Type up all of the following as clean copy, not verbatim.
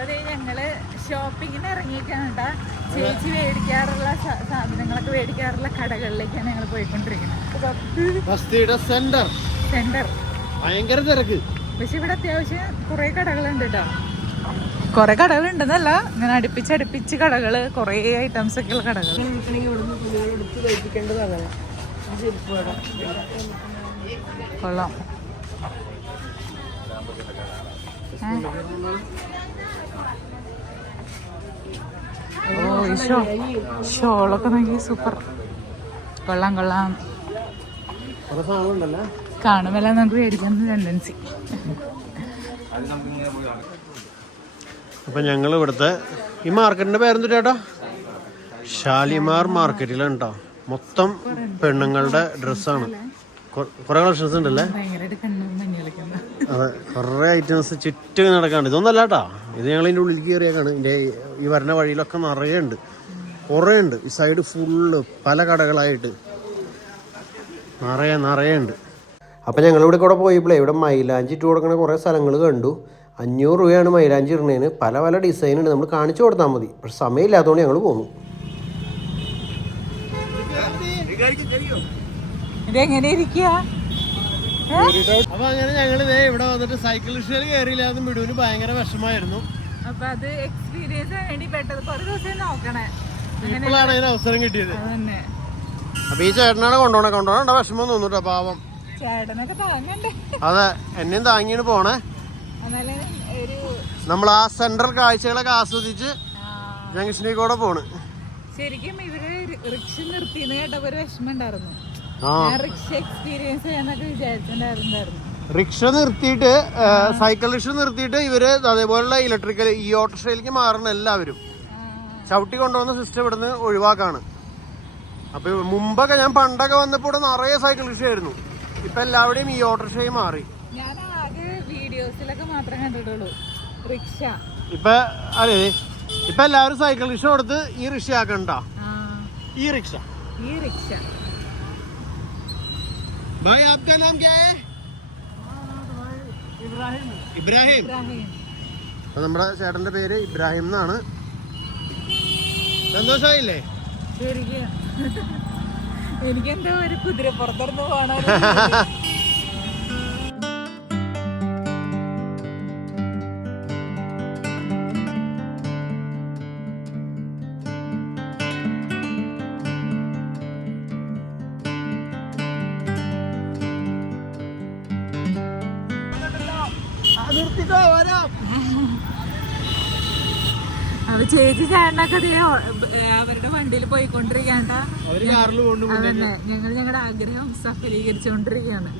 അപ്പൊ ഞങ്ങള് ഷോപ്പിങ്ങിന് ഇറങ്ങിയിട്ടാണ് ചേച്ചി മേടിക്കാറുള്ള സാധനങ്ങളൊക്കെ മേടിക്കാറുള്ള കടകളിലേക്കാണ് ഞങ്ങൾ പോയിക്കൊണ്ടിരിക്കുന്നത്. സെന്റർ ഭയങ്കര തിരക്ക്. പക്ഷെ ഇവിടെ അത്യാവശ്യം കുറെ കടകളുണ്ട് കേട്ടോ. കുറെ കടകളുണ്ടെന്നല്ല, ഇങ്ങനെ അടുപ്പിച്ച് കടകള്, കുറെ ഐറ്റംസ് ഒക്കെ ഉള്ള കടകൾ. കൊള്ളാം. ഓ ഈ ഷോളൊക്കെ നോക്കി സൂപ്പർ. കൊള്ളാം. കാണുമല്ല നമുക്ക് മേടിക്കാൻ ടെൻഡൻസി. അപ്പൊ ഞങ്ങൾ ഇവിടുത്തെ ഈ മാർക്കറ്റിന്റെ പേരെന്തു ചേട്ടാ? ഷാലിമാർ മാർക്കറ്റിലാണ് കേട്ടോ. മൊത്തം പെണ്ണുങ്ങളുടെ ഡ്രസ്സാണ്. കുറെ കളക്ഷൻസ് ഉണ്ടല്ലേ. അതെ, കുറെ ഐറ്റംസ് ചുറ്റും നടക്കാണ്ട്. ഇതൊന്നല്ല കേട്ടാ, ഇത് ഞങ്ങൾ ഇതിൻ്റെ ഉള്ളിൽ കയറിയേക്കാണ്. ഇതിൻ്റെ ഈ വരുന്ന വഴിയിലൊക്കെ നിറയെ ഉണ്ട്, കുറേ ഉണ്ട്. ഈ സൈഡ് ഫുള്ള് പല കടകളായിട്ട് നിറയെ ഉണ്ട്. അപ്പം ഞങ്ങളിവിടെ കൂടെ പോയപ്പോഴേ ഇവിടെ മൈലാഞ്ചി ഇട്ട് കൊടുക്കണ കുറേ സ്ഥലങ്ങൾ കണ്ടു. 500 രൂപയാണ് മൈലാഞ്ചി ഇടുന്നതിന്. പല ഡിസൈൻ ഉണ്ട്, നമ്മൾ കാണിച്ചു കൊടുത്താൽ മതി. പക്ഷെ സമയമില്ലാത്തതുകൊണ്ട് ഞങ്ങൾ പോന്നു. ഇതെങ്ങനെ ഇരിക്കുക? അപ്പൊ അങ്ങനെ ഞങ്ങൾ ഇവിടെ വന്നിട്ട് സൈക്കിൾ ഷോയിൽ കയറിയില്ലാതെ മിടുവിന് ഭയങ്കര വിഷമായിരുന്നു. അപ്പൊ അത് എക്സ്പീരിയൻസ് വേണ്ടി പെട്ടത് കുറേ ദിവസം നോക്കണേ. ഇപ്പോഴാണ് അതിന് അവസരം കിട്ടിയത്. അപ്പൊ ഈ ചേട്ടനാണ് കൊണ്ടോണ്ട വിഷമം തോന്നുട്ടോ, പാവം. ചേട്ടനൊക്കെ താങ്ങണ്ടേ? അതെ, എന്നെയും താങ്ങിയാണ് പോണേ. നമ്മൾ ആ സെൻട്രൽ കാഴ്ചകളൊക്കെ ആസ്വദിച്ച് ജംഗ്ഷനിൽ കൂടെ പോണ്. ശരിക്കും ഇവര് റിക്ഷ നിർത്തിന്ന് കേട്ടപ്പോ ഒരു വിഷമം ഉണ്ടായിരുന്നു. റിക്ഷ എക്സ്പീരിയൻസ് ചെയ്യാന്നൊക്കെ വിചാരിച്ചിട്ടുണ്ടായിരുന്നു. റിക്ഷ നിർത്തിയിട്ട്, സൈക്കിൾ റിക്ഷ നിർത്തിയിട്ട് ഇവര് അതേപോലുള്ള ഇലക്ട്രിക്കൽ ഈ ഓട്ടോറിക്ഷയിലേക്ക് മാറുന്ന എല്ലാവരും ചവിട്ടി കൊണ്ടുവന്ന സിസ്റ്റം ഇവിടുന്ന് ഒഴിവാക്കാണ്. അപ്പൊ മുമ്പൊക്കെ ഞാൻ പണ്ടൊക്കെ വന്നപ്പോൾ ഇവിടെ നിറയെ സൈക്കിൾ റിക്ഷ ആയിരുന്നു. ഇപ്പൊ എല്ലാവരുടെയും ഈ ഓട്ടോറിക്ഷയും മാറി. ഞാൻ ആകെ വീഡിയോസിലൊക്കെ മാത്രമേ കണ്ടിട്ടുള്ളൂ റിക്ഷ. ഇപ്പൊ അതെ, ഇപ്പൊ എല്ലാവരും സൈക്കിൾ റിക്ഷ കൊടുത്ത് ഈ റിക്ഷ ആക്കണ്ട. ഈ റിക്ഷ भाई आपका नाम क्या है? ഇബ്രാഹിം. അപ്പൊ നമ്മുടെ ചേട്ടന്റെ പേര് ഇബ്രാഹിം എന്നാണ്. സന്തോഷമായില്ലേ? എനിക്കെന്തോ ഒരു കുതിര പുറത്തിറന്ന് പോകണ. അപ്പൊ ചേച്ചി ചേട്ടനൊക്കെ അവരുടെ വണ്ടിയിൽ പോയിക്കൊണ്ടിരിക്കാണ്ട. അതന്നെ, ഞങ്ങളുടെ ആഗ്രഹം സഫലീകരിച്ചുകൊണ്ടിരിക്കുകയാണ്.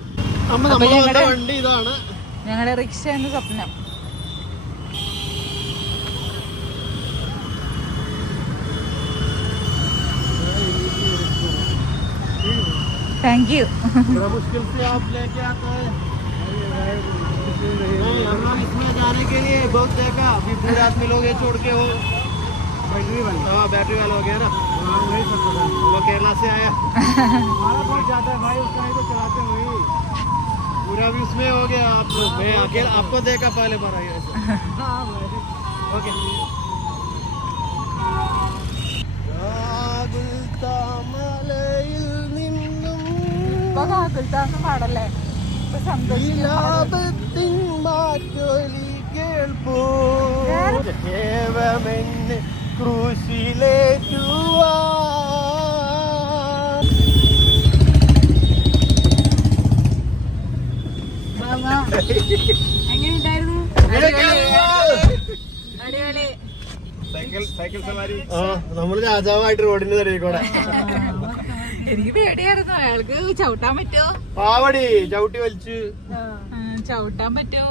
ഞങ്ങളുടെ റിക്ഷ എന്ന സ്വപ്നം. Thank you. हम लोग इसमें जाने के लिए बहुत देखा, अभी पूरे आदमी लोग ये छोड़ के हो बैटरी वाले, हाँ बैटरी वाले हो गया ना, वही वो केरला से आया। हमारा बहुत जाता है भाई, उसका तो चलाते हुए पूरा भी उसमें हो गया। आप मैं अकेले आपको देखा पहले बार आया ऐसा। ओके പാടല്ലേ എങ്ങനെയുണ്ടായിരുന്നു? നമ്മള് രാജാവായിട്ട് റോഡിന്റെ തടയിക്കൂടെ. എനിക്ക് പേടിയായിരുന്നു, അയാൾക്ക് ചവിട്ടാൻ പറ്റോ? പാവടി ചവിട്ടി വലിച്ചു ചവിട്ടാൻ പറ്റോ?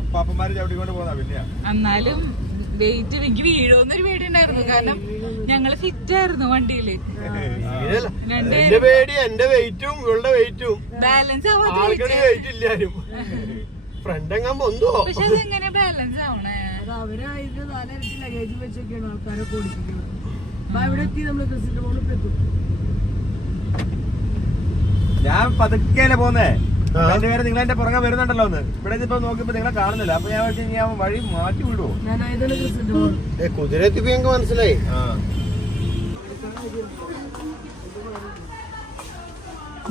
അപ്പാപ്പന്മാര് ചവിട്ടിക്കൊണ്ട് പോകുന്ന പിന്നെ എന്നാലും വെയിറ്റ് എനിക്ക് വീഴോന്നൊരു പേടി ഉണ്ടായിരുന്നു. കാരണം ഞങ്ങള് ഫിറ്റ് ആയിരുന്നു വണ്ടിയില്. എന്റെ പേടി എന്റെ വെയിറ്റും ഇവളുടെ വെയിറ്റും ബാലൻസ് വെയിറ്റ് ഇല്ലാരും ഫ്രണ്ട് എങ്ങാൻ പൊന്തോ. പക്ഷെ അതെങ്ങനെ ബാലൻസ് ആവണേ? അവര് അതിന്റെ 4 ഇരട്ടി ലഗേജ് വെച്ചൊക്കെയാണ് ആൾക്കാരൊക്കെ ഓടിപ്പിക്കുന്നത്. അപ്പൊ അവിടെ എത്തി നമ്മള് ക്രിസ്ത്യന്റെ മോളിൽ എത്തും. ഞാൻ പതുക്കെയല്ലേ പോന്നേ, എന്റെ പേര് നിങ്ങൾ എന്റെ പുറകെ വരുന്നുണ്ടല്ലോ ഒന്ന്. ഇവിടെ ഇപ്പൊ നോക്കിയപ്പോ നിങ്ങളെ കാണുന്നില്ല. അപ്പൊ ഞാൻ വെച്ചാൽ ഞാൻ വഴി മാറ്റി വിടുവോ? ഞാൻ ആയതാണ് ക്രിസ്തുന്റെ മോൾ. കുതിര എത്തിപ്പോ ഞങ്ങൾക്ക് മനസ്സിലായി.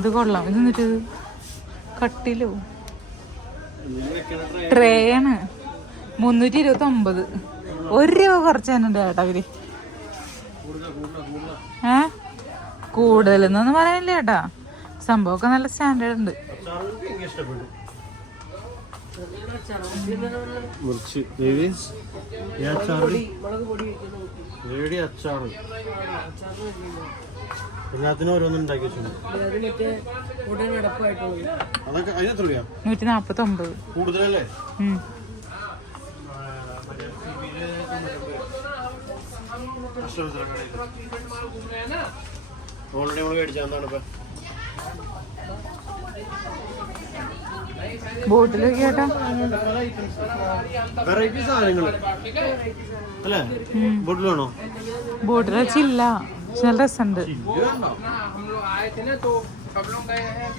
ഇത് കൊള്ളാം. ഇത് എന്നിട്ട് കട്ടിലോ ട്രേ ആണ് 329. 1 രൂപ കുറച്ചാനുണ്ട് ചേട്ടാ ഇവര്. കൂടുതലെന്നൊന്നും പറയാനില്ല ചേട്ടാ. സംഭവമൊക്കെ നല്ല സ്റ്റാൻഡേർഡ് ഉണ്ട്. എല്ലാത്തിനും ഓരോന്നും ഉണ്ടാക്കി വെച്ചു. അതൊക്കെ അതിനെത്ര രൂപ? 149. കൂടുതലല്ലേ? ഓൾറെഡി നമ്മള് മേടിച്ചാണ് ഇപ്പൊ. ബോട്ടിലൊക്കെ ചേട്ടാ വെറൈറ്റി സാധനങ്ങള് അല്ലേ? ബോട്ടിൽ വേണോ? ബോട്ടിൽ ചില്ല നല്ല രസമുണ്ട്.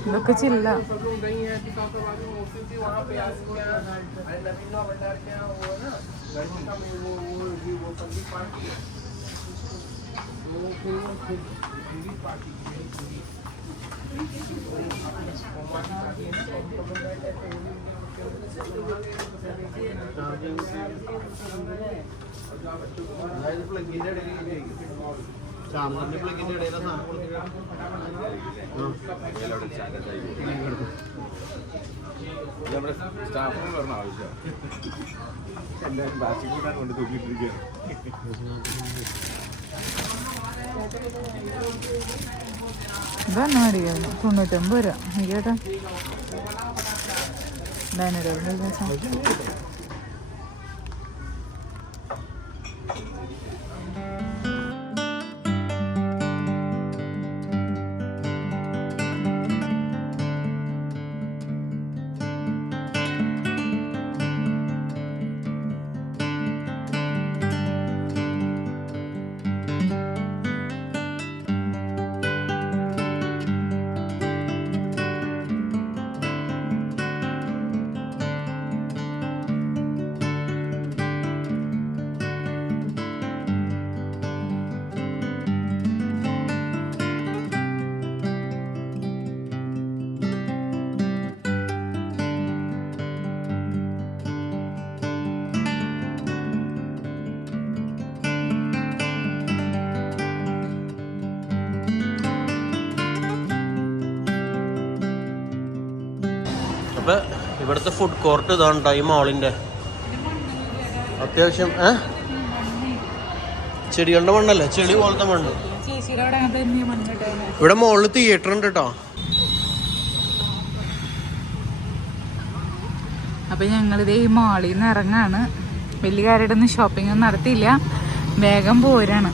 ഇതൊക്കെ ചില്ല. ചാർജറിന്റെ പ്ലഗിന്റെ ഇടയിലെ സാധനം കൊടുത്തിട്ട് നമ്മുടെ സ്റ്റാഫിന് പറഞ്ഞ ആവശ്യം എല്ലാവരും പ്ലാസ്റ്റിക് കൂട്ടാൻ കൊണ്ട് തൂക്കിയിട്ടിരിക്കുക. ഇതാണ് മേടിക്കുന്നു 99 രൂപ. കേട്ടാ അപ്പൊ ഇവിടുത്തെ ഫുഡ് കോർട്ട് ഇതാണ് ഈ മാളിന്റെ. അത്യാവശ്യം ചെടികളുടെ മണ്ണല്ലേ, ചെടി പോലത്തെ മണ്ണ്. ഇവിടെ മുകളിൽ തിയേറ്റർ ഉണ്ട് കേട്ടോ. അപ്പൊ ഞങ്ങളിത് ഈ മാളിൽ നിന്ന് ഇറങ്ങാണ്. വലിയ കാര്യമായിട്ട് ഒന്നും ഷോപ്പിംഗ് ഒന്നും നടത്തിയില്ല, വേഗം പോരാണ്.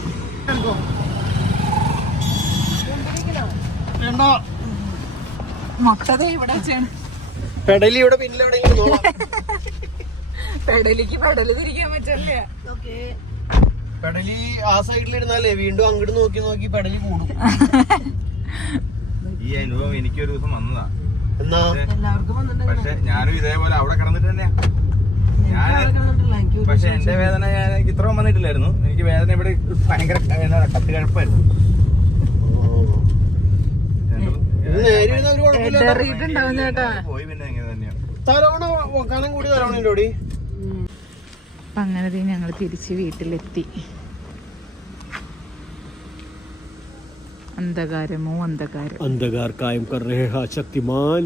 മൊത്തത ഇവിടെ വെച്ചാണ്. പെടലി ഇവിടെ പിന്നിലെവിടെയെങ്കിലും പെടലിക്ക് പെടല് തിരിക്കാൻ പറ്റല്ലേ? പെടലി ആ സൈഡിലിരുന്നാലേ വീണ്ടും അങ്ങോട്ട് നോക്കി നോക്കി പെടലി കൂടും. ഈ അനുഭവം എനിക്ക് ഒരു ദിവസം വന്നതാ. എന്നാ പക്ഷെ ഞാനും ഇതേപോലെ അവിടെ കിടന്നിട്ട് തന്നെയാ. പക്ഷെ എന്റെ വേദന എനിക്ക് ഇത്രയും വന്നിട്ടില്ലായിരുന്നു. എനിക്ക് വേദന ഇവിടെ ഭയങ്കര കത്ത് കഴപ്പായിരുന്നു. പോയി പിന്നെ എങ്ങനെ തന്നെയാണ്. തലവണ കനം കൂടി തലവണ ഓടി. അപ്പൊ അങ്ങനെ ഞങ്ങൾ തിരിച്ച് വീട്ടിലെത്തി. അന്ധകാരമോ അന്ധകാരം. अंधकार कायम कर रहे हैं शक्तिमान.